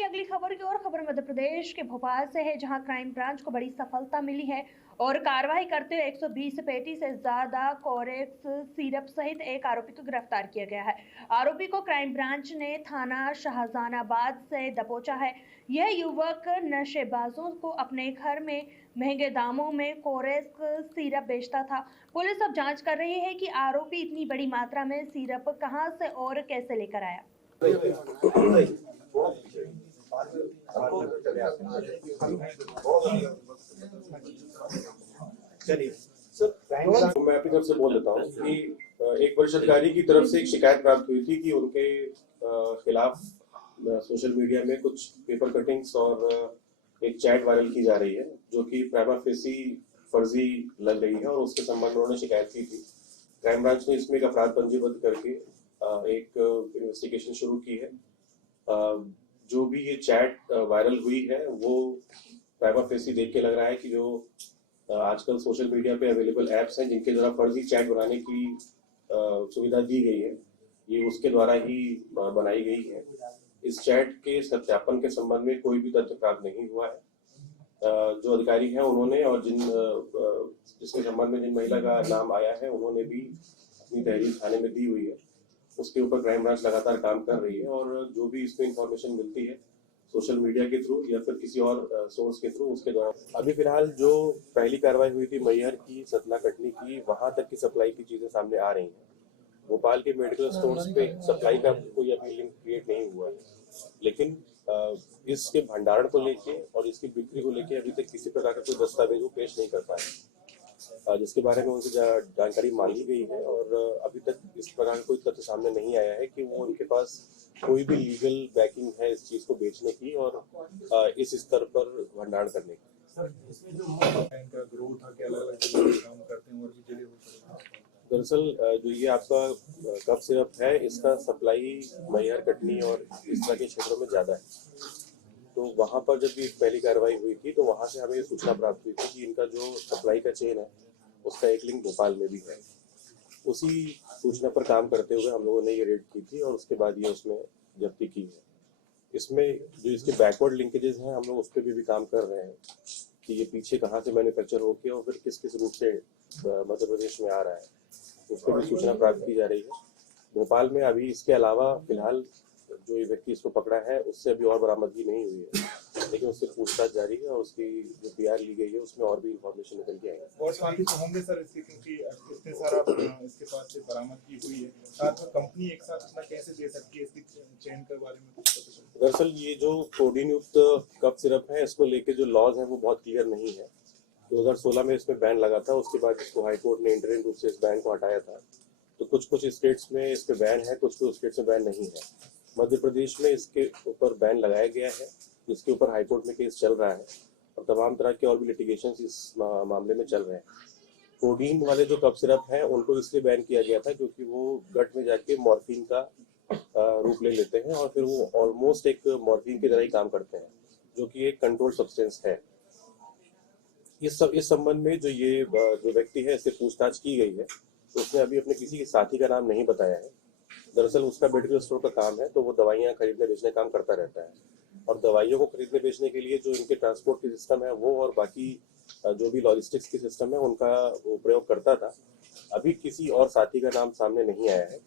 बढ़ेंगे अगली खबर की ओर। खबर मध्य प्रदेश के भोपाल से है, जहां क्राइम ब्रांच को बड़ी सफलता मिली है और कार्रवाई करते हुए 120 पेटी से ज्यादा कोरेक्स सिरप सहित एक आरोपी को गिरफ्तार किया गया है। आरोपी को क्राइम ब्रांच ने थाना शाहजहानाबाद से दबोचा है। यह युवक नशेबाजों को अपने घर में महंगे दामों में कोरेक्स सिरप बेचता था। पुलिस अब जांच कर रही है कि आरोपी इतनी बड़ी मात्रा में सिरप कहां से और कैसे लेकर आया। चलिए सर, मैं अपनी तरफ से बोल देता हूँ कि एक वरिष्ठ अधिकारी की तरफ से एक शिकायत प्राप्त हुई थी कि उनके खिलाफ सोशल मीडिया में कुछ पेपर कटिंग्स और एक चैट वायरल की जा रही है, जो कि प्राइमा फेसी फर्जी लग रही है और उसके संबंध में उन्होंने शिकायत की थी। क्राइम ब्रांच ने इसमें एक अपराध पंजीबद्ध करके एक इन्वेस्टिगेशन शुरू की है। जो भी ये चैट वायरल हुई है वो प्राइमा फेसी देख के लग रहा है कि जो आजकल सोशल मीडिया पे अवेलेबल ऐप्स हैं जिनके द्वारा फर्जी चैट बनाने की सुविधा दी गई है, ये उसके द्वारा ही बनाई गई है। इस चैट के सत्यापन के संबंध में कोई भी तथ्य प्राप्त नहीं हुआ है। जो अधिकारी हैं उन्होंने और जिसके संबंध में जिन महिला का नाम आया है उन्होंने भी अपनी तहरीर थाने में दी हुई है। उसके ऊपर क्राइम ब्रांच लगातार काम कर रही है और जो भी इसमें इंफॉर्मेशन मिलती है सोशल मीडिया के थ्रू या फिर किसी और सोर्स के थ्रू, उसके द्वारा अभी फिलहाल जो पहली कार्रवाई हुई थी मैहर की, सतना कटनी की, वहां तक की सप्लाई की चीजें सामने आ रही हैं। भोपाल के मेडिकल स्टोर्स पे सप्लाई का कोई अभी लिंक क्रिएट नहीं हुआ है, लेकिन इसके भंडारण को लेके और इसकी बिक्री को लेके अभी तक किसी प्रकार का कोई दस्तावेज वो पेश नहीं कर पाए, जिसके बारे में उनसे जानकारी मांगी गई है और अभी तक इस प्रकार का कोई तथ्य सामने नहीं आया है कि वो उनके पास कोई भी लीगल बैकिंग है इस चीज को बेचने की और इस स्तर पर भंडारण करने की। सर, इसमें जो इनका ग्रोथ था कि अलग-अलग जगह काम करते हैं और भी जगह हो सकता है। दरअसल जो ये आपका कफ सिरप है, इसका सप्लाई मैहर, कटनी और इस तरह के क्षेत्रों में ज्यादा है। तो वहां पर जब भी पहली कार्रवाई हुई थी तो वहां से हमें ये सूचना प्राप्त हुई थी कि इनका जो सप्लाई का चेन है उसका एक लिंक भोपाल में भी है। उसी सूचना पर काम करते हुए हम लोगों ने ये रेड की थी और उसके बाद ये उसमें जब्ती की है। इसमें जो इसके बैकवर्ड लिंकेजेस हैं हम लोग उस पर भी काम कर रहे हैं कि ये पीछे कहाँ से मैन्युफैक्चर होके और फिर किस किस रूप से मध्य प्रदेश में आ रहा है, उस पर भी सूचना प्राप्त की जा रही है। भोपाल में अभी इसके अलावा फिलहाल जो ये व्यक्ति इसको पकड़ा है उससे अभी और बरामदगी नहीं हुई है, लेकिन उससे पूछताछ जारी है और उसकी जो पीआर ली गई है उसमें और भी इंफॉर्मेशन निकल के आएगी। और शांति तो होंगे सर इसके, क्योंकि इतने सारा इसके पास से बरामदगी हुई है, साथ में कंपनी एक साथ इतना कैसे दे सकती है, इसकी चेन के बारे में कुछ पता चला? दरअसल ये जो प्रोटीन युक्त कफ सिरप है इसको लेके जो लॉज है वो बहुत क्लियर नहीं है। 2016 में इसमें बैन लगा था, उसके बाद इसको हाई कोर्ट ने इंटरिम रूप से इस बैन को हटाया था। तो कुछ स्टेट्स में इस पे बैन है, कुछ स्टेट्स में बैन नहीं है। मध्य प्रदेश में इसके ऊपर बैन लगाया गया है, जिसके ऊपर हाई कोर्ट में केस चल रहा है और तमाम तरह के और भी लिटिगेशन इस मामले में चल रहे हैं। प्रोटीन वाले जो कफ सिरप हैं उनको इसलिए बैन किया गया था क्योंकि वो गट में जाके मॉर्फिन का रूप ले लेते हैं और फिर वो ऑलमोस्ट एक मॉर्फिन की तरह ही काम करते हैं, जो कि एक कंट्रोल सब्सटेंस है। इस संबंध में जो व्यक्ति है इससे पूछताछ की गई है, तो उसने अभी अपने किसी साथी का नाम नहीं बताया है। दरअसल उसका मेडिकल स्टोर का काम है, तो वो दवाइयाँ खरीदने बेचने काम करता रहता है और दवाइयों को खरीदने बेचने के लिए जो इनके ट्रांसपोर्ट की सिस्टम है वो और बाकी जो भी लॉजिस्टिक्स की सिस्टम है उनका वो प्रयोग करता था। अभी किसी और साथी का नाम सामने नहीं आया है।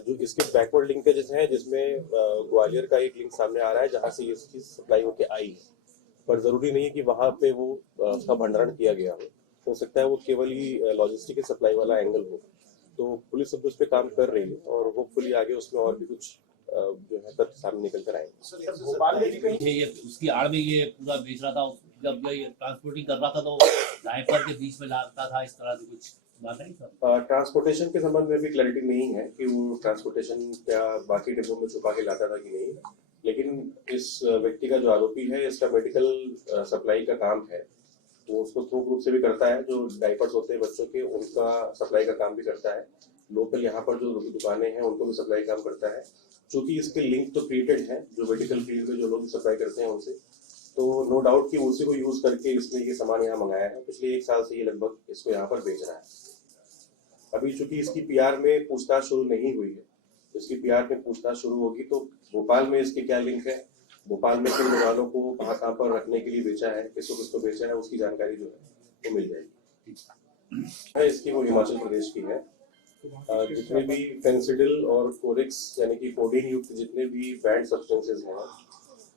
जो इसके बैकवर्ड लिंकेजेस हैं जिसमें ग्वालियर का एक लिंक सामने आ रहा है जहाँ से ये चीज सप्लाई होके आई है, पर जरूरी नहीं है कि वहाँ पे वो उसका भंडारण किया गया हो सकता है वो केवल ही लॉजिस्टिक सप्लाई वाला एंगल हो। तो पुलिस अब उस पर काम कर रही है और होपफुली आगे उसमें और भी कुछ जो है तथ्य सामने निकल कर आएंगे। भोपाल में भी कहीं ये उसकी आड़ में ये पूरा बेच रहा था, जब ये ट्रांसपोर्टिंग कर रहा था तो डायपर के बीच में लाता था, इस तरह से कुछ बात नहीं सर? ट्रांसपोर्टेशन के संबंध में भी क्लैरिटी नहीं है कि वो ट्रांसपोर्टेशन क्या बाकी डिब्बों में छुपा के लाता था कि नहीं, लेकिन इस व्यक्ति का जो आरोपी है इसका मेडिकल सप्लाई का काम है, वो उसको थोक रूप से भी करता है। जो डायपर्स होते हैं बच्चों के उनका सप्लाई का काम भी करता है। लोकल यहाँ पर जो दुकानें हैं उनको भी सप्लाई काम करता है। चूंकि इसके लिंक तो क्रिएटेड है जो मेडिकल फील्ड में जो लोग सप्लाई करते हैं उनसे, तो नो डाउट कि उसी को यूज करके इसने ये सामान यहाँ मंगाया है। पिछले 1 साल से ये लगभग इसको यहाँ पर बेच रहा है। अभी चूंकि इसकी पीआर में पूछताछ शुरू नहीं हुई है, इसकी पीआर में पूछताछ शुरू होगी तो भोपाल में इसके क्या लिंक है भोपाल में किन दुकानों को कहाँ पर रखने के लिए बेचा है, किसको बेचा है, उसकी जानकारी जो है वो मिल जाएगी। इसकी वो हिमाचल प्रदेश की है। जितने भी फेंसिडिल और कोरेक्स यानी कि कोडीन युक्त जितने भी बैंड सब्सटेंसेस हैं,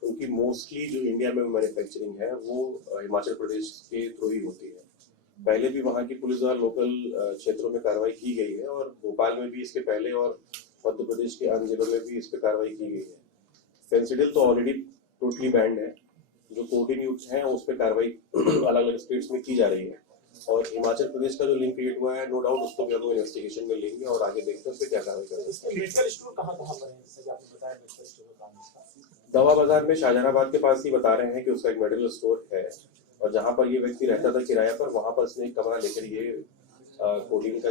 उनकी मोस्टली जो इंडिया में मैन्युफैक्चरिंग है वो हिमाचल प्रदेश के थ्रू ही होती है। पहले भी वहाँ की पुलिस द्वारा लोकल क्षेत्रों में कार्रवाई की गई है और भोपाल में भी इसके पहले और मध्य प्रदेश के अन्य जिलों में भी इस पर कार्रवाई की गई है। फेंसिडिल तो ऑलरेडी टोटली बैंड है, जो कोडीन युक्त है उस पर कार्रवाई अलग अलग स्टेट्स में की जा रही है। और हिमाचल प्रदेश का जो लिंक क्रिएट हुआ है, नो डाउट उसको भी हम इन्वेस्टिगेशन में लेंगे और आगे देखते हैं उस पर क्या कार्रवाई करेंगे। मेडिकल स्टोर कहाँ पर है, जैसे कि आपने बताया मेडिकल स्टोर का काम इसका? दवा बाजार में शाहजहानाबाद के पास ही बता रहे हैं कि उसका एक मेडिकल स्टोर है और जहाँ पर ये व्यक्ति रहता था किराया पर, वहाँ पर उसने एक कमरा लेकर ये कोडीन का